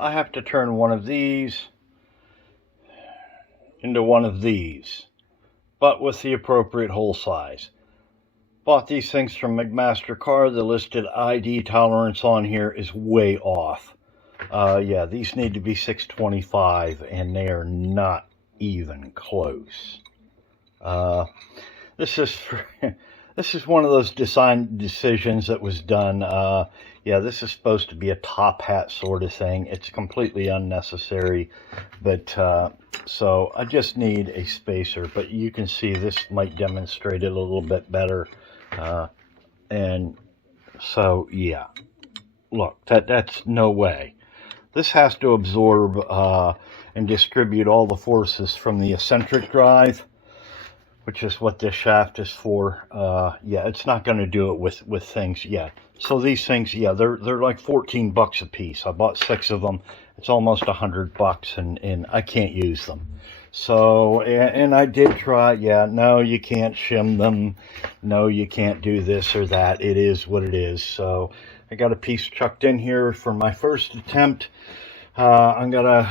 I have to turn one of these into one of these, but with the appropriate hole size. Bought these things from McMaster-Carr. The listed ID tolerance on here is way off. Yeah, these need to be 625, and they are not even close. This is one of those design decisions that was done. Yeah, this is supposed to be a top hat sort of thing. It's completely unnecessary, but so I just need a spacer. But you can see this might demonstrate it a little bit better. And so yeah, look, that's no way. This has to absorb and distribute all the forces from the eccentric drive, which is what this shaft is for. Yeah, it's not going to do it with things. Yeah, so these things, yeah, they're like 14 bucks a piece. I bought 6 of them. It's almost $100, and I can't use them. So, and I did try. Yeah, no, you can't shim them. No, you can't do this or that. It is what it is. So I got a piece chucked in here for my first attempt. I'm gonna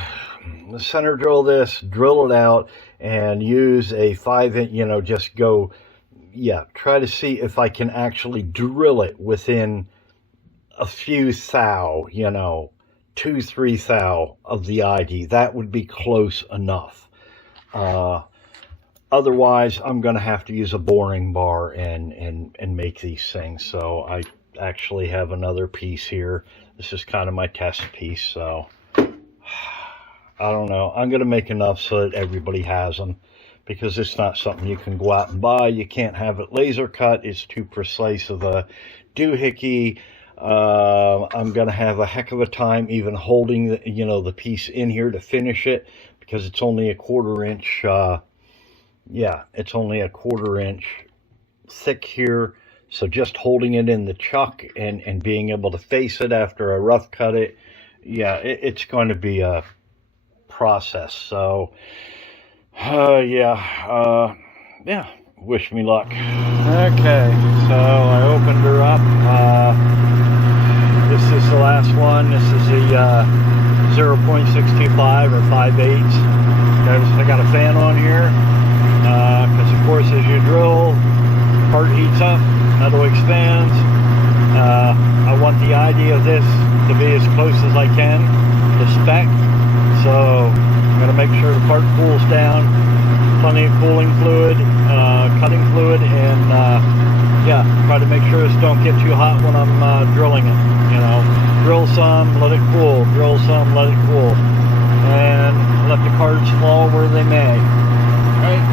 center drill this, drill it out, and use a 5-inch, you know, just go, yeah, try to see if I can actually drill it within a few thou, you know, 2-3 thou of the ID. That would be close enough. Otherwise, I'm going to have to use a boring bar and make these things. So I actually have another piece here. This is kind of my test piece. So I don't know. I'm going to make enough so that everybody has them, because it's not something you can go out and buy. You can't have it laser cut. It's too precise of a doohickey. I'm going to have a heck of a time even holding the, you know, the piece in here to finish it, because it's only a 1/4 inch, yeah, it's only a 1/4 inch thick here. So just holding it in the chuck and being able to face it after I rough cut it, yeah, it's going to be a process. So, yeah, wish me luck. Okay, so I opened her up. This is the last one. This is the 0.625 or 5/8. Notice I got a fan on here, because of course as you drill, part heats up, metal expands. I want the idea of this to be as close as I can to spec, so I'm going to make sure the part cools down, plenty of cooling fluid, cutting fluid, and yeah, try to make sure this don't get too hot when I'm drilling it. You know, drill some, let it cool, drill some, let it cool, and let the cards fall where they may. Alright,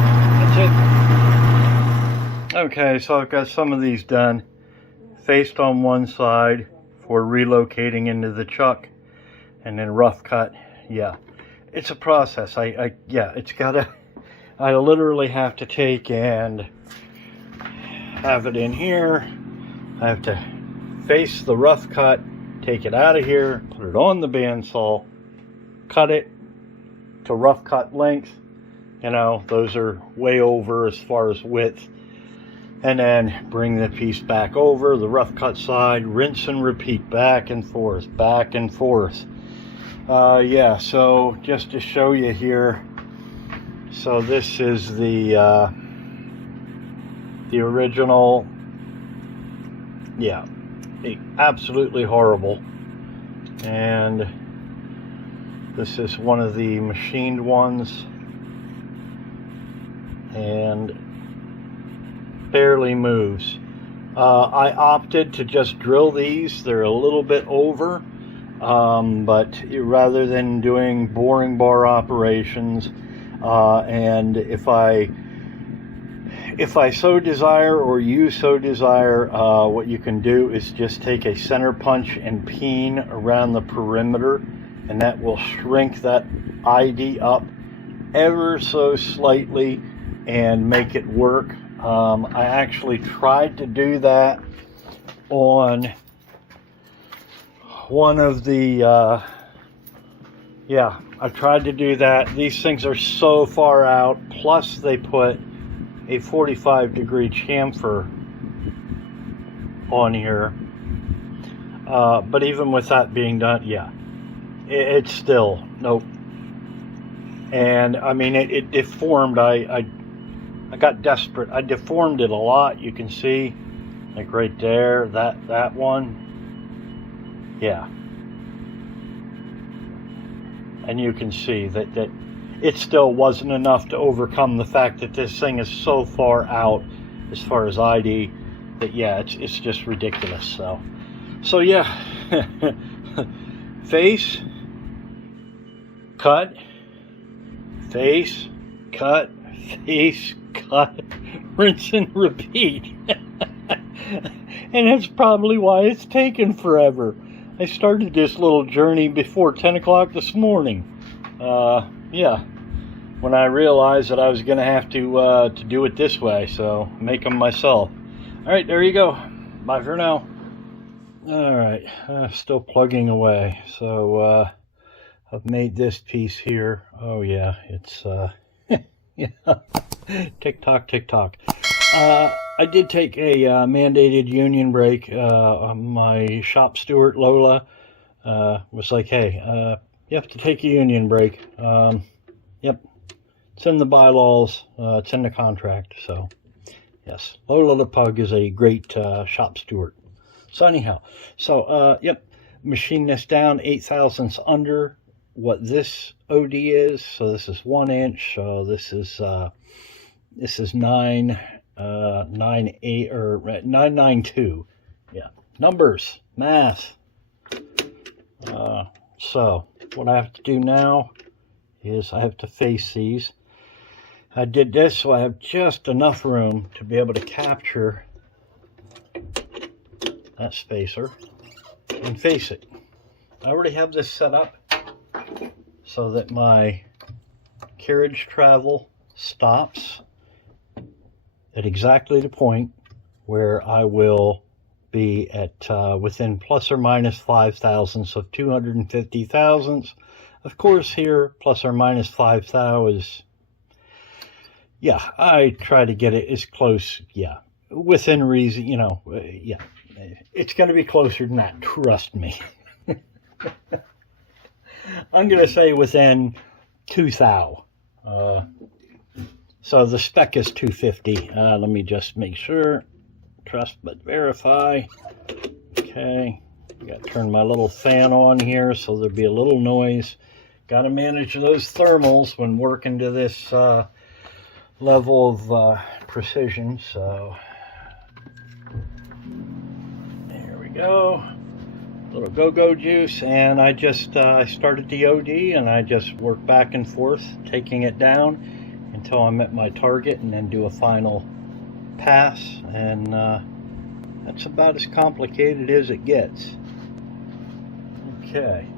that's it. Okay, so I've got some of these done, faced on one side for relocating into the chuck, and then rough cut. Yeah, it's a process. Yeah, it's gotta, I literally have to take and have it in here. I have to face the rough cut, take it out of here, put it on the bandsaw, cut it to rough cut length. You know, those are way over as far as width. And then bring the piece back over the rough cut side, rinse and repeat, back and forth, back and forth. Yeah, so just to show you here, so this is the original. Yeah, absolutely horrible. And this is one of the machined ones, and barely moves. I opted to just drill these. They're a little bit over, but rather than doing boring bar operations, and if I so desire, or you so desire, what you can do is just take a center punch and peen around the perimeter, and that will shrink that ID up ever so slightly and make it work. I actually tried to do that on one of the, yeah, I tried to do that. These things are so far out, plus they put a 45-degree chamfer on here. But even with that being done, yeah, it's still nope. And I mean, it deformed. I got desperate. I deformed it a lot. You can see, like right there, that one. Yeah. And you can see that it still wasn't enough to overcome the fact that this thing is so far out as far as ID that, yeah, it's just ridiculous. So yeah. Face, cut, face, cut, face, cut, rinse and repeat. And that's probably why it's taken forever. I started this little journey before 10 o'clock this morning. Yeah, when I realized that I was going to have to do it this way, so make them myself. All right, there you go. Bye for now. All right, still plugging away. So I've made this piece here. Oh yeah, it's yeah. Tick tock, tick tock. I did take a mandated union break. My shop steward Lola was like, "Hey, you have to take a union break." Yep, it's in the bylaws. It's in the contract. So yes, Lola the pug is a great shop steward. So anyhow, yep, machine this down 8 thousandths under what this OD is. So this is 1 inch. So this is 998 or 992. Yeah, numbers, math. So what I have to do now is I have to face these. I did this so I have just enough room to be able to capture that spacer and face it. I already have this set up so that my carriage travel stops at exactly the point where I will be at within plus or minus 5 thousandths of 250 thousandths. Of course, here plus or minus 5 thou is, yeah, I try to get it as close, yeah, within reason, you know, yeah. It's going to be closer than that, trust me. I'm going to say within 2 thou. So the spec is 250. Let me just make sure. Trust but verify. Okay. Got to turn my little fan on here so there'll be a little noise. Got to manage those thermals when working to this level of precision. So go, a little go-go juice, and I just I started the OD and I just work back and forth taking it down until I'm at my target, and then do a final pass, and that's about as complicated as it gets. Okay.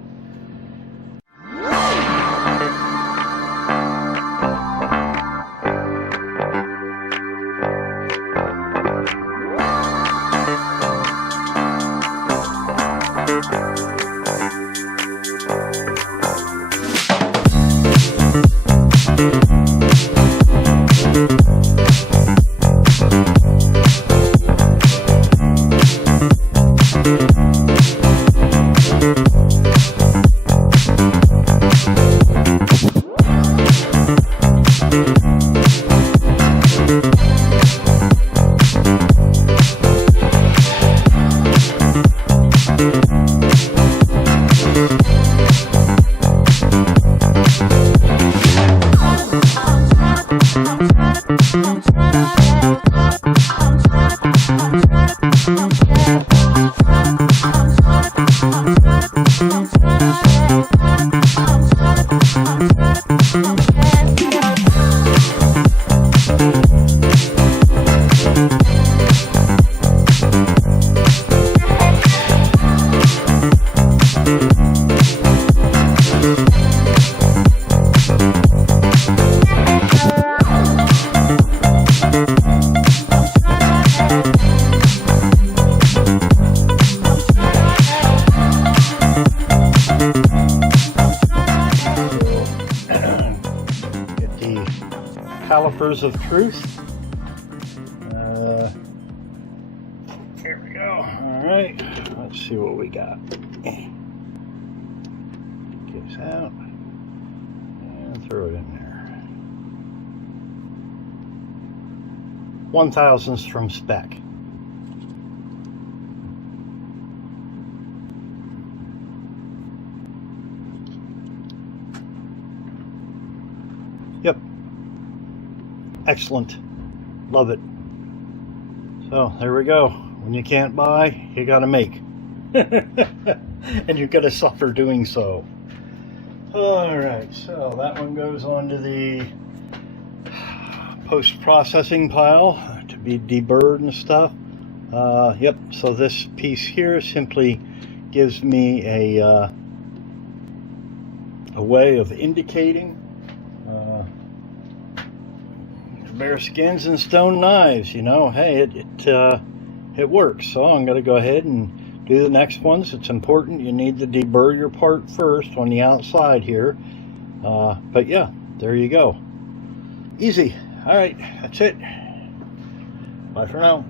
Calipers of truth. Here we go. All right, let's see what we got. throw it in there. 1/1000th from spec. Yep. Excellent. Love it. So there we go. When you can't buy, you gotta make. And you're gonna suffer doing so. Alright, so that one goes on to the post-processing pile to be deburred and stuff. Yep, so this piece here simply gives me a way of indicating bare skins and stone knives, you know. Hey, it works. So I'm going to go ahead and do the next ones. It's important. You need to deburr your part first on the outside here. But yeah, there you go. Easy. All right, that's it. Bye for now.